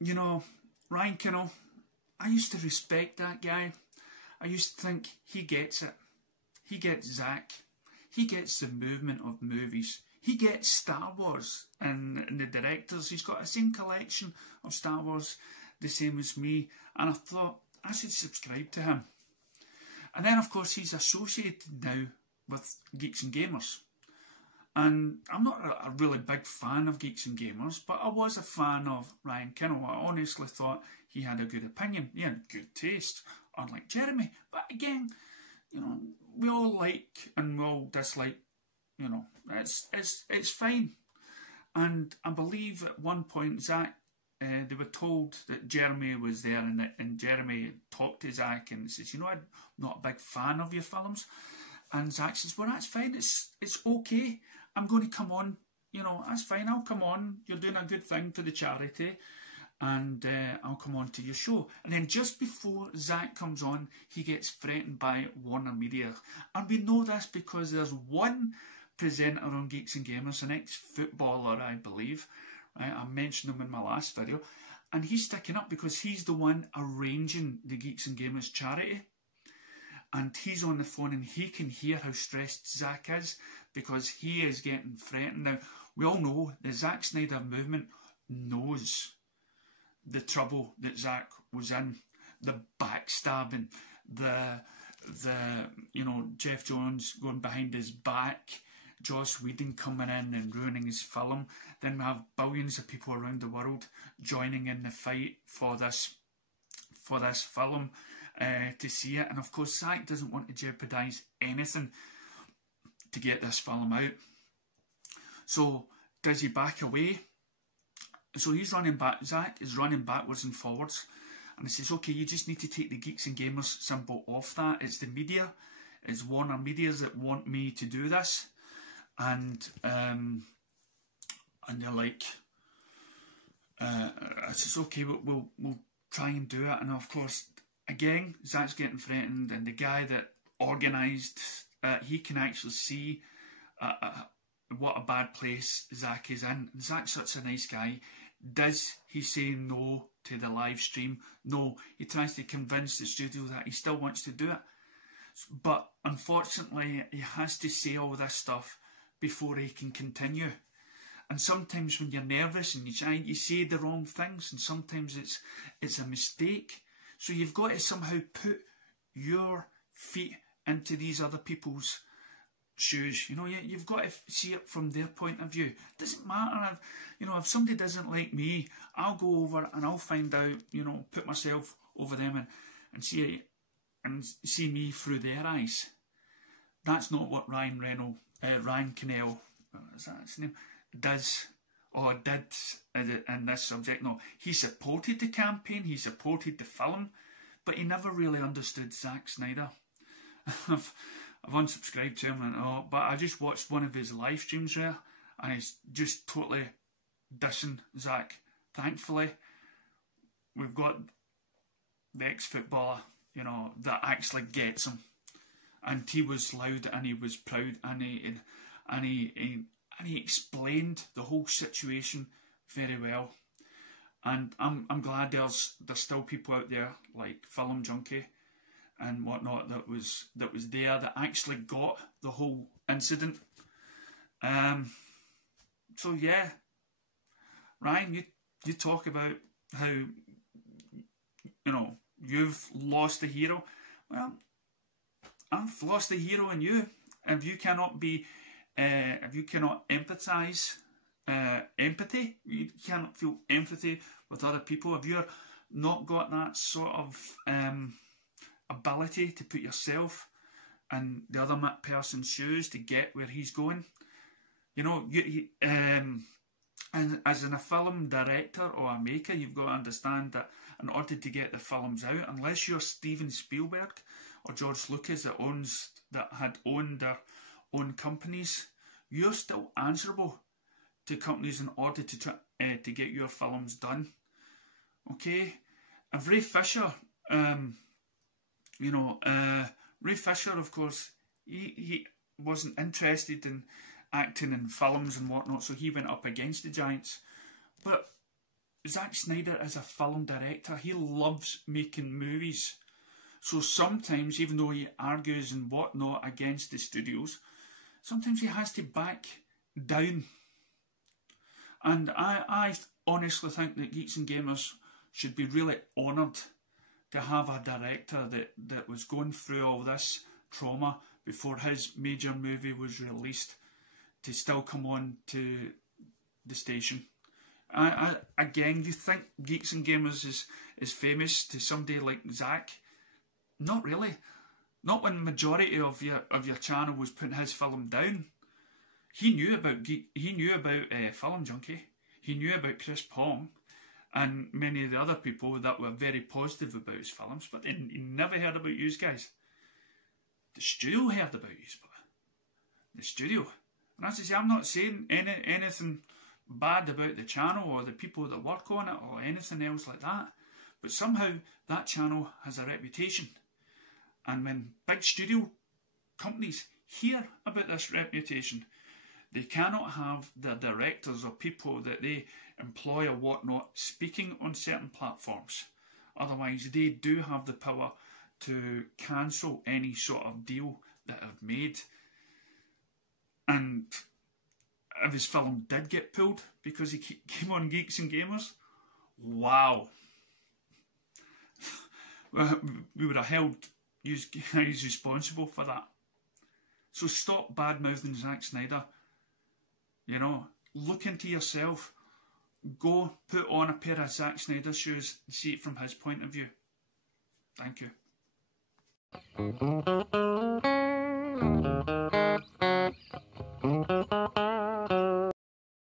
you know, Ryan Kinel, I used to respect that guy. I used to think he gets it. He gets Zack. He gets the movement of movies. He gets Star Wars and the directors. He's got the same collection of Star Wars, the same as me. And I thought I should subscribe to him. And then, of course, he's associated now with Geeks and Gamers. And I'm not a really big fan of Geeks and Gamers, but I was a fan of Ryan Kinel. I honestly thought he had a good opinion. He had good taste, unlike Jeremy. But again, you know, we all like and we all dislike, you know, it's fine. And I believe at one point, Zack, they were told that Jeremy was there, and Jeremy talked to Zack and says, you know, I'm not a big fan of your films. And Zack says, well, that's fine, it's okay. I'm going to come on, you know, that's fine, I'll come on. You're doing a good thing for the charity, and I'll come on to your show. And then just before Zack comes on, he gets threatened by Warner Media. And we know this because there's one presenter on Geeks and Gamers, an ex-footballer, I believe. Right? I mentioned him in my last video. And he's sticking up because he's the one arranging the Geeks and Gamers charity. And he's on the phone and he can hear how stressed Zack is because he is getting threatened. Now, we all know the Zack Snyder movement knows the trouble that Zack was in, the backstabbing, the you know, Jeff Jones going behind his back, Joss Whedon coming in and ruining his film. Then we have billions of people around the world joining in the fight for this film to see it. And of course, Zack doesn't want to jeopardise anything to get this film out. So does he back away? So he's running back. Zack is running backwards and forwards, and he says, "Okay, you just need to take the Geeks and Gamers symbol off that. It's the media, it's Warner Medias that want me to do this." And they're like, I says, okay, we'll try and do it. And of course, again, Zack's getting threatened, and the guy that organised, he can actually see what a bad place Zack is in. And Zack's such a nice guy. Does he say no to the live stream? No, he tries to convince the studio that he still wants to do it. But unfortunately, he has to say all this stuff before he can continue. And sometimes when you're nervous and you say the wrong things, and sometimes it's a mistake. So you've got to somehow put your feet into these other people's shoes. You know, you've got to see it from their point of view. It doesn't matter if somebody doesn't like me, I'll go over and I'll find out, you know, put myself over them and see me through their eyes. That's not what Ryan Kinel, is that his name, does or did in this subject. No, he supported the campaign, he supported the film, but he never really understood Zack Snyder. I've unsubscribed to him, but I just watched one of his live streams there, and he's just totally dissing Zack. Thankfully, we've got the ex-footballer, you know, that actually gets him. And he was loud and he was proud, and he explained the whole situation very well. And I'm glad there's still people out there like Film Junkie and whatnot that was there that actually got the whole incident. So yeah, Ryan, you talk about how, you know, you've lost a hero. Well, I've lost a hero in you. If you cannot empathise, empathy, you cannot feel empathy with other people. If you're not got that sort of ability to put yourself in the other person's shoes to get where he's going, you know, and as in a film director or a maker, you've got to understand that in order to get the films out, unless you're Steven Spielberg or George Lucas that had owned their own companies, you're still answerable to companies in order to try to get your films done. Okay, and Ray Fisher, Ray Fisher, of course, he wasn't interested in acting in films and whatnot, so he went up against the Giants. But Zack Snyder is a film director. He loves making movies. So sometimes, even though he argues and whatnot against the studios, sometimes he has to back down. And I honestly think that Geeks and Gamers should be really honoured to have a director that was going through all this trauma before his major movie was released to still come on to the station. Again, you think Geeks and Gamers is famous to somebody like Zack? Not really. Not when the majority of your channel was putting his film down. He knew about Film Junkie. He knew about Chris Pong and many of the other people that were very positive about his films, but he never heard about you guys. The studio heard about you, but the studio. And as I say, I'm not saying anything bad about the channel or the people that work on it or anything else like that, but somehow that channel has a reputation. And when big studio companies hear about this reputation, they cannot have their directors or people that they employ or whatnot speaking on certain platforms. Otherwise, they do have the power to cancel any sort of deal that I've made. And if his film did get pulled because he came on Geeks and Gamers, wow. We would have held you guys responsible for that. So stop bad-mouthing Zack Snyder. You know, look into yourself. Go put on a pair of Zack Snyder shoes and see it from his point of view. Thank you.